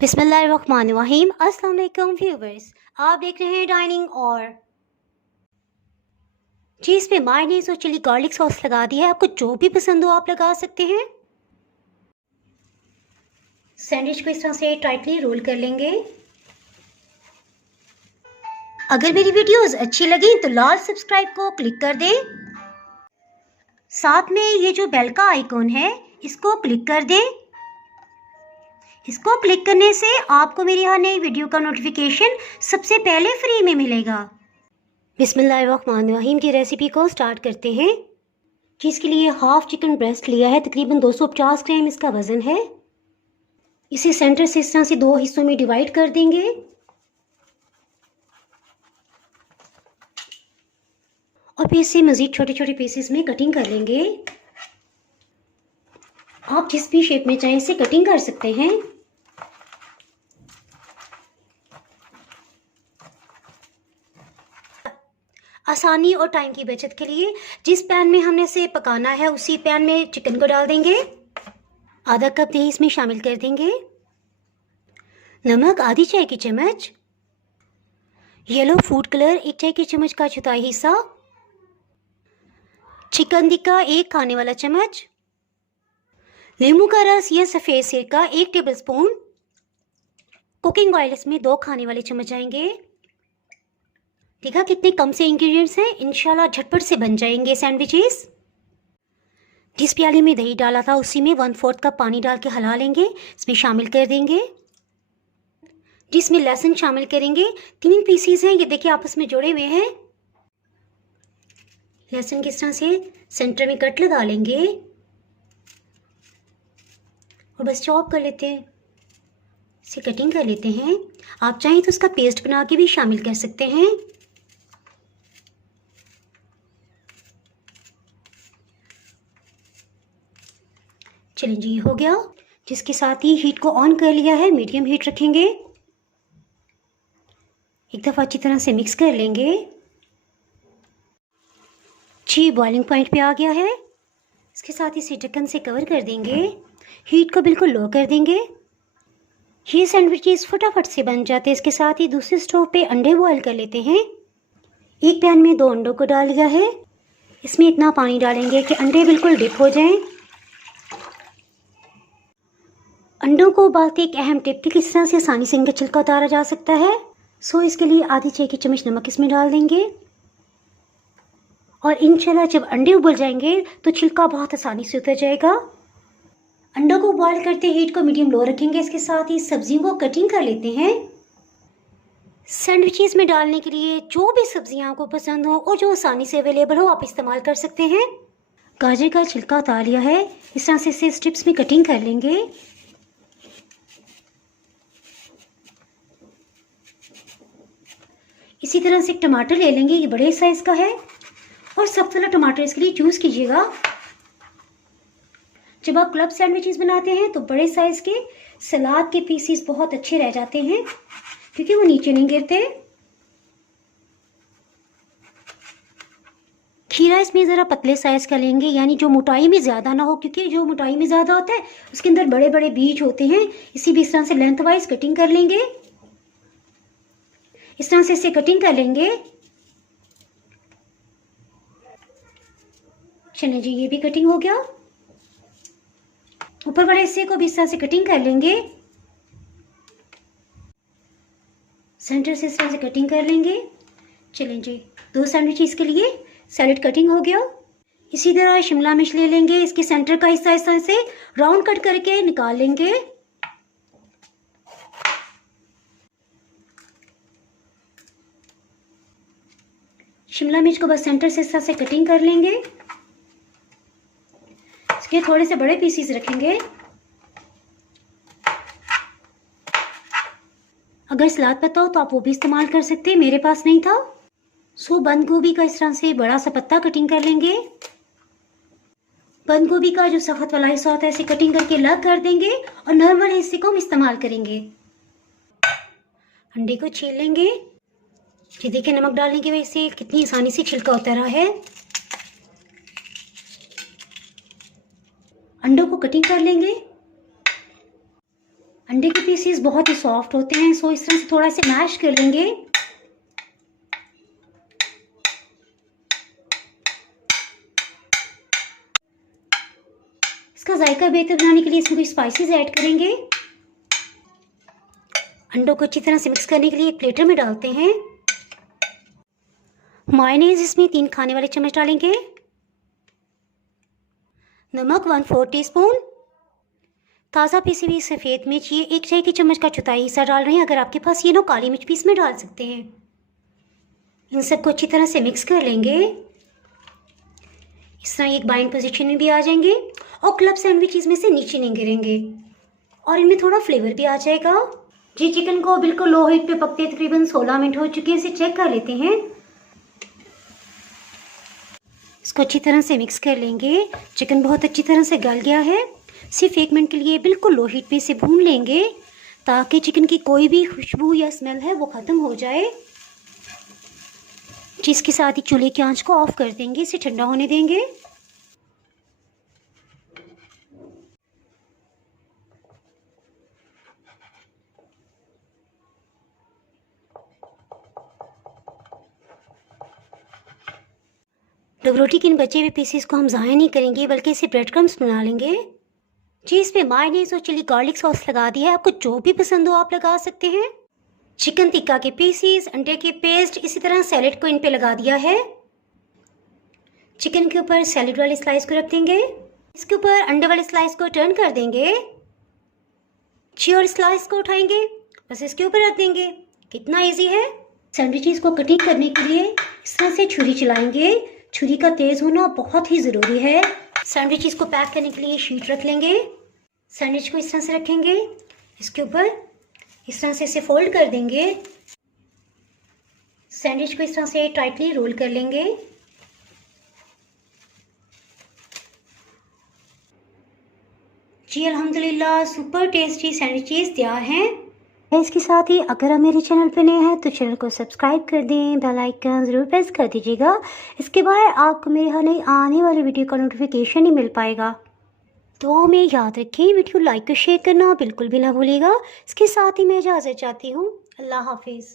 बिस्मिल्लाहिर्रहमानिर्रहीम। अस्सलाम वालेकुम व्यूवर्स, आप देख रहे हैं डाइनिंग और जी इस पे मायोनीज और चिली गार्लिक सॉस लगा दी है। आपको जो भी पसंद हो आप लगा सकते हैं। सैंडविच को इस तरह से टाइटली रोल कर लेंगे। अगर मेरी वीडियोस अच्छी लगी तो लाल सब्सक्राइब को क्लिक कर दें। साथ में ये जो बेल का आइकॉन है इसको क्लिक कर दें। इसको क्लिक करने से आपको मेरी हर नई वीडियो का नोटिफिकेशन सबसे पहले फ्री में मिलेगा। बिस्मिल्लाहिर्रहमानिर्रहीम की रेसिपी को स्टार्ट करते हैं। जिसके लिए हाफ चिकन ब्रेस्ट लिया है, तकरीबन 250 ग्राम इसका वज़न है। इसे सेंटर से इस तरह से दो हिस्सों में डिवाइड कर देंगे और फिर इसे मज़ीद छोटे छोटे पीसेस में कटिंग कर लेंगे। आप जिस भी शेप में चाहें इसे कटिंग कर सकते हैं। आसानी और टाइम की बचत के लिए जिस पैन में हमने इसे पकाना है उसी पैन में चिकन को डाल देंगे। आधा कप दही इसमें शामिल कर देंगे। नमक आधी चाय की चम्मच, येलो फूड कलर 1 चाय की चम्मच का चौथाई हिस्सा, चिकन टिक्का 1 खाने वाला चम्मच, नींबू का रस या सफ़ेद सिरका 1 टेबलस्पून, कुकिंग ऑयल इसमें 2 खाने वाले चम्मच आएंगे। देखा कितने कम से इंग्रेडिएंट्स हैं, इंशाल्लाह झटपट से बन जाएंगे सैंडविचेस। जिस प्याले में दही डाला था उसी में 1/4 कप पानी डाल के हिला लेंगे। इसमें शामिल कर देंगे। जिसमें लहसुन शामिल करेंगे। 3 पीसीज हैं, ये देखिए आपस में जुड़े हुए हैं। लहसुन किस तरह से सेंटर में कट लगा लेंगे और बस चॉप कर लेते हैं। इसे कटिंग कर लेते हैं। आप चाहें तो उसका पेस्ट बना के भी शामिल कर सकते हैं। चलिए जी हो गया। जिसके साथ ही हीट को ऑन कर लिया है, मीडियम हीट रखेंगे। एक दफ़ा अच्छी तरह से मिक्स कर लेंगे। जी बॉइलिंग पॉइंट पे आ गया है। इसके साथ ही इसे ढक्कन से कवर कर देंगे। हीट को बिल्कुल लो कर देंगे। ये सैंडविचेस फटाफट से बन जाते हैं। इसके साथ ही दूसरे स्टोव पे अंडे बॉयल कर लेते हैं। एक पैन में 2 अंडों को डाल दिया है। इसमें इतना पानी डालेंगे कि अंडे बिल्कुल डिप हो जाएं। अंडों को उबालते एक अहम टिप कि किस तरह से आसानी से इनका छिलका उतारा जा सकता है। इसके लिए आधी चाय की चम्मच नमक इसमें डाल देंगे और इंशाल्लाह जब अंडे उबल जाएंगे तो छिलका बहुत आसानी से उतर जाएगा। अंडों को बॉयल करते हीट को मीडियम लो रखेंगे। इसके साथ ही सब्जियों को कटिंग कर लेते हैं। सैंडविचेस में डालने के लिए जो भी सब्जियां आपको पसंद हो और जो आसानी से अवेलेबल हो आप इस्तेमाल कर सकते हैं। गाजर का छिलका उतार लिया है। इस तरह से इसे स्ट्रिप्स में कटिंग कर लेंगे। इसी तरह से एक टमाटर ले लेंगे, ये बड़े साइज का है और सख्त वाला टमाटर इसके लिए चूज़ कीजिएगा। जब आप क्लब सैंडविचेस बनाते हैं तो बड़े साइज के सलाद के पीसेस बहुत अच्छे रह जाते हैं क्योंकि वो नीचे नहीं गिरते। खीरा इसमें ज़रा पतले साइज का लेंगे, यानी जो मोटाई में ज़्यादा ना हो, क्योंकि जो मोटाई में ज़्यादा होता है उसके अंदर बड़े बड़े बीज होते हैं। इसी भी इस तरह से लेंथ वाइज कटिंग कर लेंगे। इस तरह से इसे कटिंग कर लेंगे। चलिए जी ये भी कटिंग हो गया। ऊपर वाले हिस्से को भी इस तरह से कटिंग कर लेंगे। सेंटर से इस तरह से कटिंग कर लेंगे। चलिए जी 2 सैंडविचेस के लिए सैलेड कटिंग हो गया। इसी तरह शिमला मिर्च ले लेंगे। इसके सेंटर का हिस्सा इस तरह से राउंड कट करके निकाल लेंगे। शिमला मिर्च को बस सेंटर से इस तरह से कटिंग कर लेंगे। इसके थोड़े से बड़े पीसीस रखेंगे। अगर सलाद पत्ता हो तो आप वो भी इस्तेमाल कर सकते हैं, मेरे पास नहीं था। बंद गोभी का इस तरह से बड़ा सा पत्ता कटिंग कर लेंगे। बंद गोभी का जो सख्त वाला हिस्सा होता है इसे कटिंग करके अलग कर देंगे और नरम वाले हिस्से को हम इस्तेमाल करेंगे। अंडे को छील लेंगे। ये देखिए नमक डालने की वजह से कितनी आसानी से छिलका उतरा है। अंडों को कटिंग कर लेंगे। अंडे के पीसेस बहुत ही सॉफ्ट होते हैं, सो इस तरह से थोड़ा से मैश कर लेंगे। इसका जायका बेहतर बनाने के लिए इसमें कुछ स्पाइसेस ऐड करेंगे। अंडों को अच्छी तरह से मिक्स करने के लिए एक प्लेटर में डालते हैं। मायोनीज इसमें 3 खाने वाले चम्मच डालेंगे। नमक 1/4 टीस्पून। ताज़ा पीसी हुई सफ़ेद मिर्च ये 1 चाय की चम्मच का चौथाई हिस्सा डाल रहे हैं। अगर आपके पास ये नो काली मिर्च भी इसमें डाल सकते हैं। इन सबको अच्छी तरह से मिक्स कर लेंगे। इस तरह एक बाइंड पोजीशन में भी आ जाएंगे और क्लब सैंडविचेस में से नीचे नहीं गिरेंगे और इनमें थोड़ा फ्लेवर भी आ जाएगा। जी चिकन को बिल्कुल लो हीट पे पकते तकरीबन 16 मिनट हो चुके हैं। इसे चेक कर लेते हैं। इसको अच्छी तरह से मिक्स कर लेंगे। चिकन बहुत अच्छी तरह से गल गया है। सिर्फ 1 मिनट के लिए बिल्कुल लो हीट पे इसे भून लेंगे ताकि चिकन की कोई भी खुशबू या स्मेल है वो ख़त्म हो जाए। जिसके साथ ही चूल्हे की आंच को ऑफ कर देंगे। इसे ठंडा होने देंगे। डब रोटी के इन बचे हुए पीसेस को हम ज़ाया नहीं करेंगे बल्कि इसे ब्रेड क्रम्स बना लेंगे। जी इस पे मायोनीज और चिली गार्लिक सॉस लगा दिया है। आपको जो भी पसंद हो आप लगा सकते हैं। चिकन टिक्का के पीसेस, अंडे के पेस्ट, इसी तरह सैलेड को इन पे लगा दिया है। चिकन के ऊपर सैलेड वाले स्लाइस को रख देंगे। इसके ऊपर अंडे वाले स्लाइस को टर्न कर देंगे। और स्लाइस को उठाएंगे, बस इसके ऊपर रख देंगे। कितना इजी है। सैंडविचेस को कटिंग करने के लिए इस तरह से छुरी चलाएंगे। छुरी का तेज़ होना बहुत ही ज़रूरी है। सैंडविचेस को पैक करने के लिए शीट रख लेंगे। सैंडविच को इस तरह से रखेंगे। इसके ऊपर इस तरह से इसे फोल्ड कर देंगे। सैंडविच को इस तरह से टाइटली रोल कर लेंगे। जी अल्हम्दुलिल्लाह सुपर टेस्टी सैंडविचेस तैयार हैं। इसके साथ ही अगर आप मेरे चैनल पर नए हैं तो चैनल को सब्सक्राइब कर दें, बेल आइकन ज़रूर प्रेस कर दीजिएगा। इसके बाद आपको मेरे यहाँ नई आने वाली वीडियो का नोटिफिकेशन ही मिल पाएगा। तो में याद रखें वीडियो लाइक और शेयर करना बिल्कुल भी ना भूलिएगा। इसके साथ ही मैं इजाज़त चाहती हूँ। अल्लाह हाफिज़।